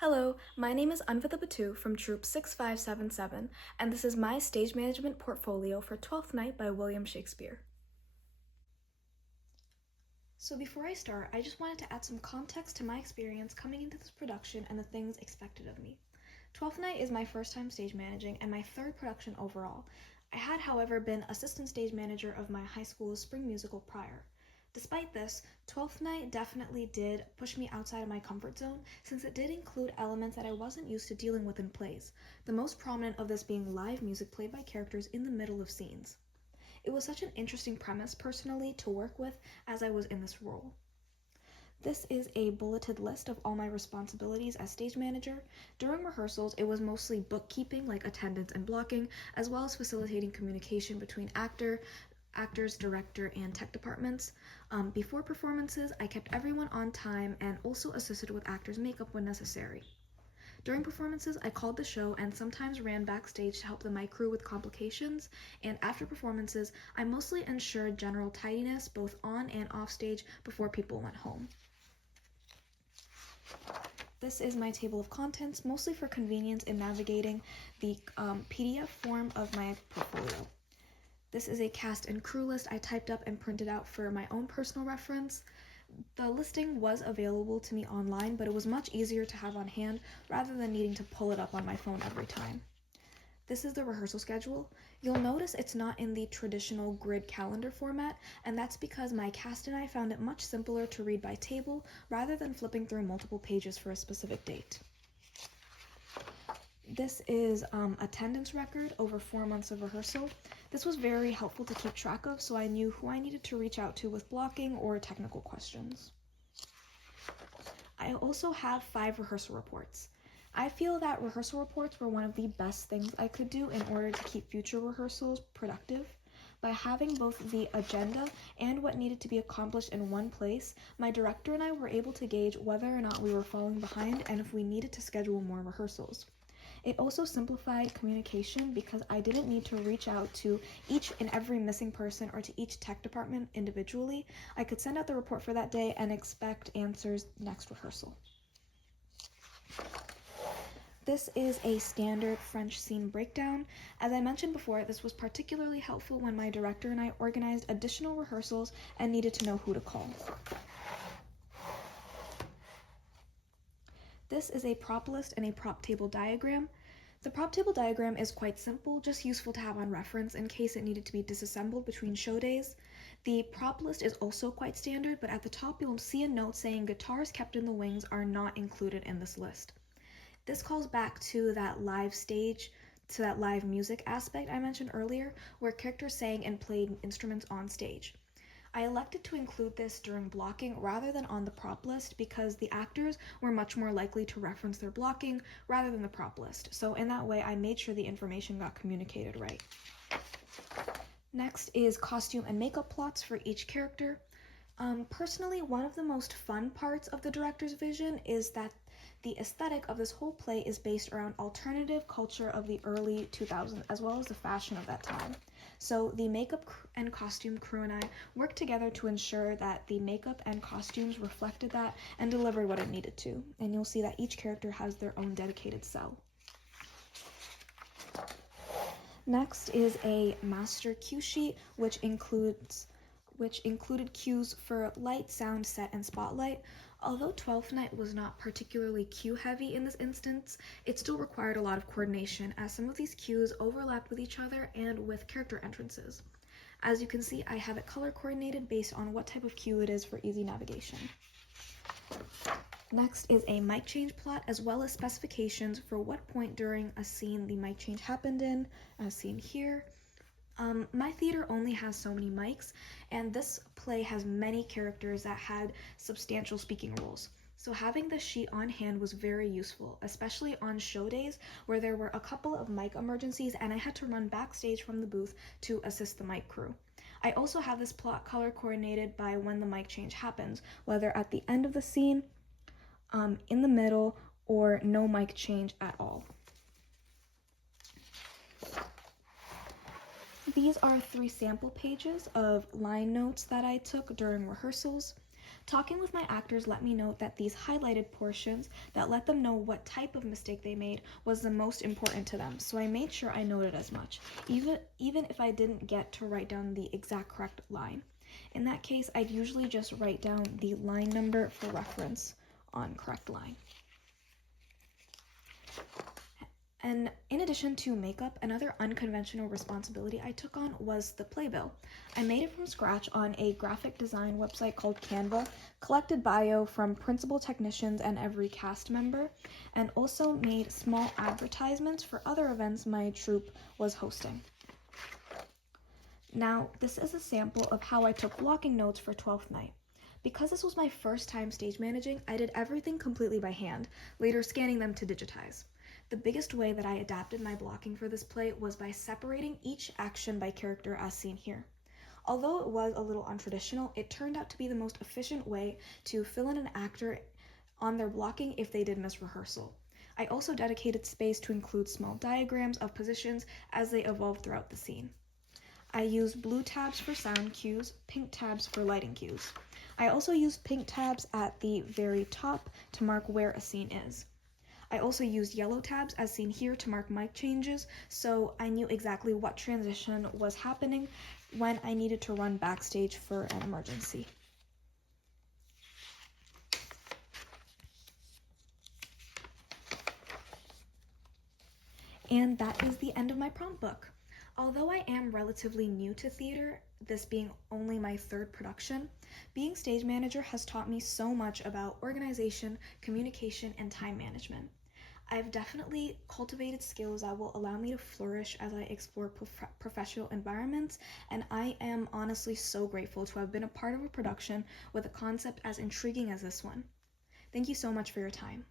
Hello, my name is Anvitha Battu from troupe 6577, and this is my stage management portfolio for Twelfth Night by William Shakespeare. So before I start, I just wanted to add some context to my experience coming into this production and the things expected of me. Twelfth Night is my first time stage managing and my third production overall. I had, however, been assistant stage manager of my high school's spring musical prior. Despite this, Twelfth Night definitely did push me outside of my comfort zone since it did include elements that I wasn't used to dealing with in plays, the most prominent of this being live music played by characters in the middle of scenes. It was such an interesting premise personally to work with as I was in this role. This is a bulleted list of all my responsibilities as stage manager. During rehearsals, it was mostly bookkeeping like attendance and blocking, as well as facilitating communication between actors, director, and tech departments. Before performances, I kept everyone on time and also assisted with actors' makeup when necessary. During performances, I called the show and sometimes ran backstage to help the mic crew with complications, and after performances, I mostly ensured general tidiness both on and off stage before people went home. This is my table of contents, mostly for convenience in navigating the PDF form of my portfolio. This is a cast and crew list I typed up and printed out for my own personal reference. The listing was available to me online, but it was much easier to have on hand rather than needing to pull it up on my phone every time. This is the rehearsal schedule. You'll notice it's not in the traditional grid calendar format, and that's because my cast and I found it much simpler to read by table rather than flipping through multiple pages for a specific date. This is attendance record over 4 months of rehearsal. This was very helpful to keep track of, so I knew who I needed to reach out to with blocking or technical questions. I also have 5 rehearsal reports. I feel that rehearsal reports were one of the best things I could do in order to keep future rehearsals productive. By having both the agenda and what needed to be accomplished in one place, my director and I were able to gauge whether or not we were falling behind and if we needed to schedule more rehearsals. It also simplified communication because I didn't need to reach out to each and every missing person or to each tech department individually. I could send out the report for that day and expect answers next rehearsal. This is a standard French scene breakdown. As I mentioned before, this was particularly helpful when my director and I organized additional rehearsals and needed to know who to call. This is a prop list and a prop table diagram. The prop table diagram is quite simple, just useful to have on reference in case it needed to be disassembled between show days. The prop list is also quite standard, but at the top you'll see a note saying guitars kept in the wings are not included in this list. This calls back to that live music aspect I mentioned earlier, where characters sang and played instruments on stage. I elected to include this during blocking rather than on the prop list because the actors were much more likely to reference their blocking rather than the prop list. So in that way, I made sure the information got communicated right. Next is costume and makeup plots for each character. Personally, one of the most fun parts of the director's vision is that the aesthetic of this whole play is based around alternative culture of the early 2000s as well as the fashion of that time. So the makeup and costume crew and I worked together to ensure that the makeup and costumes reflected that and delivered what it needed to. And you'll see that each character has their own dedicated cell. Next is a master cue sheet, which included cues for light, sound, set, and spotlight. Although Twelfth Night was not particularly cue heavy in this instance, it still required a lot of coordination as some of these cues overlapped with each other and with character entrances. As you can see, I have it color coordinated based on what type of cue it is for easy navigation. Next is a mic change plot as well as specifications for what point during a scene the mic change happened in, as seen here. My theater only has so many mics, and this play has many characters that had substantial speaking roles. So having the sheet on hand was very useful, especially on show days where there were a couple of mic emergencies and I had to run backstage from the booth to assist the mic crew. I also have this plot color coordinated by when the mic change happens, whether at the end of the scene, in the middle, or no mic change at all. These are 3 sample pages of line notes that I took during rehearsals. Talking with my actors let me know that these highlighted portions that let them know what type of mistake they made was the most important to them, so I made sure I noted as much, even if I didn't get to write down the exact correct line. In that case, I'd usually just write down the line number for reference on correct line. And in addition to makeup, another unconventional responsibility I took on was the playbill. I made it from scratch on a graphic design website called Canva, collected bio from principal technicians and every cast member, and also made small advertisements for other events my troupe was hosting. Now, this is a sample of how I took blocking notes for 12th night. Because this was my first time stage managing, I did everything completely by hand, later scanning them to digitize. The biggest way that I adapted my blocking for this play was by separating each action by character as seen here. Although it was a little untraditional, it turned out to be the most efficient way to fill in an actor on their blocking if they did miss rehearsal. I also dedicated space to include small diagrams of positions as they evolved throughout the scene. I used blue tabs for sound cues, pink tabs for lighting cues. I also used pink tabs at the very top to mark where a scene is. I also used yellow tabs as seen here to mark mic changes, so I knew exactly what transition was happening when I needed to run backstage for an emergency. And that is the end of my prompt book. Although I am relatively new to theater, this being only my third production, being stage manager has taught me so much about organization, communication, and time management. I've definitely cultivated skills that will allow me to flourish as I explore professional environments, and I am honestly so grateful to have been a part of a production with a concept as intriguing as this one. Thank you so much for your time.